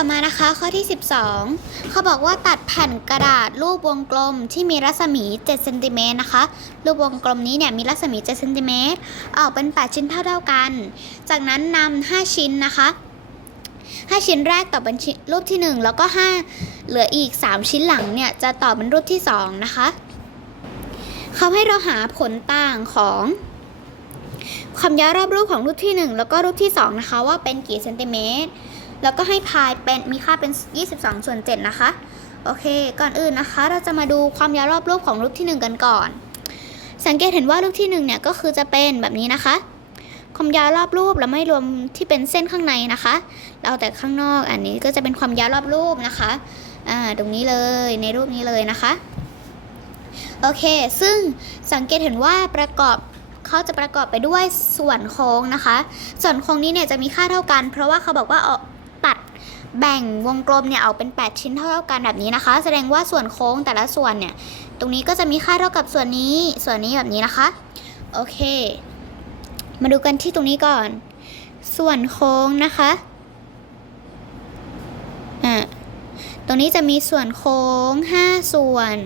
ต่อมานะคะข้อที่ 12 เขาบอกว่าตัดแผ่นกระดาษรูปวงกลมที่มีรัศมี7เซนติเมตรนะคะ รูปวงกลมนี้เนี่ยมีรัศมี7เซนติเมตรออกเป็น 8 ชิ้นเท่าๆกัน จากนั้นนำ5ชิ้นนะคะ5ชิ้นแรกต่อเป็นชิ้นรูปที่ 1 แล้วก็ 5 เหลืออีก 3 ชิ้นหลังเนี่ยจะต่อเป็นรูปที่ 2 นะคะ เขาให้เราหาผลต่างของความยาวรอบรูปของรูปที่ 1 แล้วก็รูปที่ 2 นะคะ ว่าเป็นกี่เซนติเมตร แล้วก็ให้พายเป็นมีค่าเป็น 22 ส่วน 7 นะคะ โอเค ก่อนอื่นนะคะ เราจะมาดูความยาวรอบรูปของรูปที่ 1 กันก่อน สังเกตเห็นว่ารูปที่1เนี่ยก็คือจะเป็นแบบนี้นะคะ ความยาวรอบรูปเราไม่รวมที่เป็นเส้นข้างในนะคะ เราแต่ข้างนอกอันนี้ก็จะเป็นความยาวรอบรูปนะคะ อ่า ตรงนี้เลยในรูปนี้เลยนะคะ โอเค ซึ่งสังเกตเห็นว่าประกอบเขาจะประกอบไปด้วยส่วนโค้งนะคะ ส่วนโค้งนี้เนี่ยจะมีค่าเท่ากัน เพราะว่าเขาบอกว่าเอา ตัดแบ่งวงกลมเนี่ยออกเป็น 8 ชิ้นเท่ากันแบบนี้นะคะ แสดงว่าส่วนโค้งแต่ละส่วนเนี่ย ตรงนี้ก็จะมีค่าเท่ากับส่วนนี้ ส่วนนี้แบบนี้นะคะ โอเค มาดูกันที่ตรงนี้ก่อน ส่วนโค้งนะคะอ่าตรงนี้จะมีส่วนโค้ง 5 ส่วน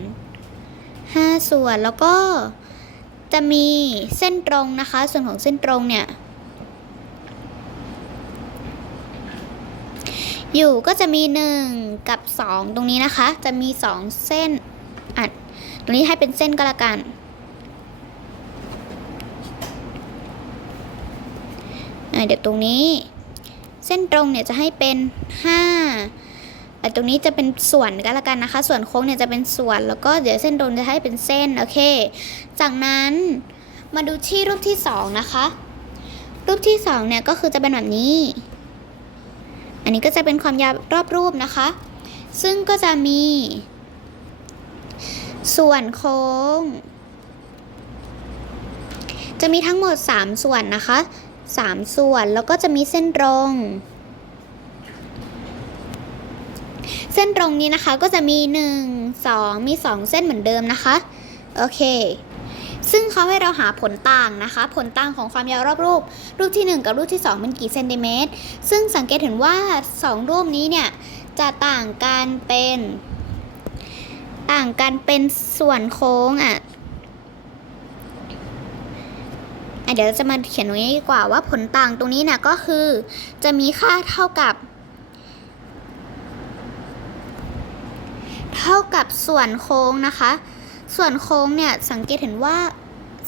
5 ส่วนแล้วก็จะมีเส้นตรงนะคะ ส่วนของเส้นตรงเนี่ย อยู่ก็จะมี 1 กับ 2 ตรงนี้นะคะ จะมี 2 เส้นอัดตรงนี้ให้เป็นเส้นก็แล้วกัน เดี๋ยวตรงนี้ เส้นตรงเนี่ยจะให้เป็น5แต่ตรงนี้จะเป็นส่วนก็แล้วกันนะคะ ส่วนโค้งเนี่ยจะเป็นส่วน แล้วก็เดี๋ยวเส้นตรงจะให้เป็นเส้น โอเค จากนั้นมาดูที่รูปที่สองนะคะ รูปที่สองเนี่ยก็คือจะเป็นแบบนี้ อันนี้ก็จะเป็นความยาวรอบรูปนะคะ ซึ่งก็จะมี ส่วนโค้ง จะมีทั้งหมด 3 ส่วนนะคะ 3 ส่วนแล้วก็จะมีเส้นตรง เส้นตรงนี้นะคะก็จะมี 1 2 มี 2 เส้นเหมือนเดิมนะคะ โอเค ซึ่งเขาให้เราหาผลต่างนะคะ ผลต่างของความยาวรอบรูป รูปที่ 1 กับรูปที่ 2 เป็นกี่เซนติเมตร ซึ่งสังเกตเห็นว่า 2 รูปนี้เนี่ยจะต่างกันเป็น ต่างกันเป็นส่วนโค้งอะอะเดี๋ยวเราจะมาเขียนตรงนี้ดีกว่าว่าผลต่างตรงนี้นี่ยก็คือ จะมีค่าเท่ากับ เท่ากับส่วนโค้งนะคะ ส่วนโค้งเนี่ยสังเกตเห็นว่า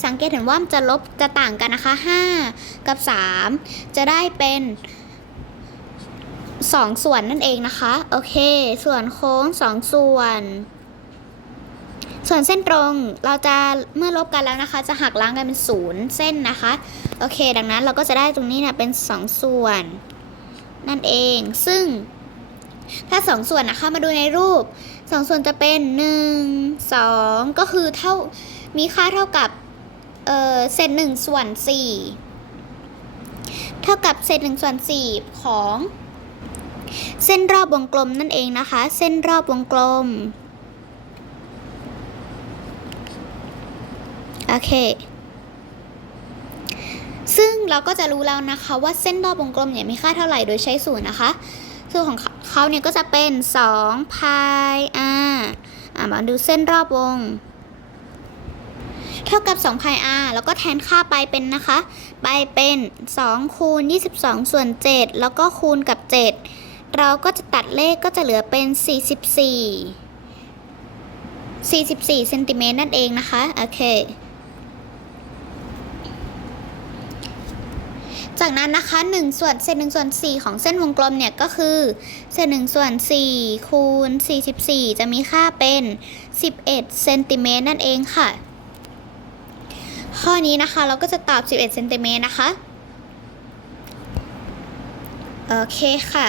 สังเกตเห็นว่ามันจะลบจะต่างกันนะคะ 5 กับ 3 จะได้เป็น 2 ส่วนนั่นเองนะคะ โอเค ส่วนโค้ง 2 ส่วน ส่วนเส้นตรงเราจะเมื่อลบกันแล้วนะคะ จะหักล้างกันเป็นศูนย์เส้นนะคะ โอเค ดังนั้นเราก็จะได้ตรงนี้เนี่ยเป็น 2 ส่วน นั่นเองซึ่ง ถ้า 2 ส่วนนะคะมาดูในรูป 2 ส่วนจะเป็น 1 2 ก็คือเท่ามีค่าเท่ากับเออเศษ1ส่วน4เท่ากับเศษ1ส่วน4ของ เส้นรอบวงกลมนั่นเองนะคะ เส้นรอบวงกลมโอเค ซึ่งเราก็จะรู้แล้วนะคะว่าเส้นรอบวงกลมเนี่ยมีค่าเท่าไหร่โดยใช้ศูนย์นะคะ ส่วของเขาเนี่ยก็จะเป็น2พายอาอ่ามาดูเส้นรอบวง เท่ากับ2พาย r แล้วก็แทนค่าไปเป็นนะคะ ไปเป็น2คูณ22 ส่วน 7 แล้วก็คูณกับ 7 เราก็จะตัดเลขก็จะเหลือเป็น 44 44เซนติเมตรนั่นเองนะคะ โอเค จากนั้นนะคะ1ส่วนเศษ1ส่วน4 ของเส้นวงกลมเนี่ยก็คือเศษ1ส่วน4คูณ44 จะมีค่าเป็น 11เซนติเมตรนั่นเองค่ะ ข้อนี้นะคะเราก็จะตอบ 11เซนติเมตรนะคะ โอเคค่ะ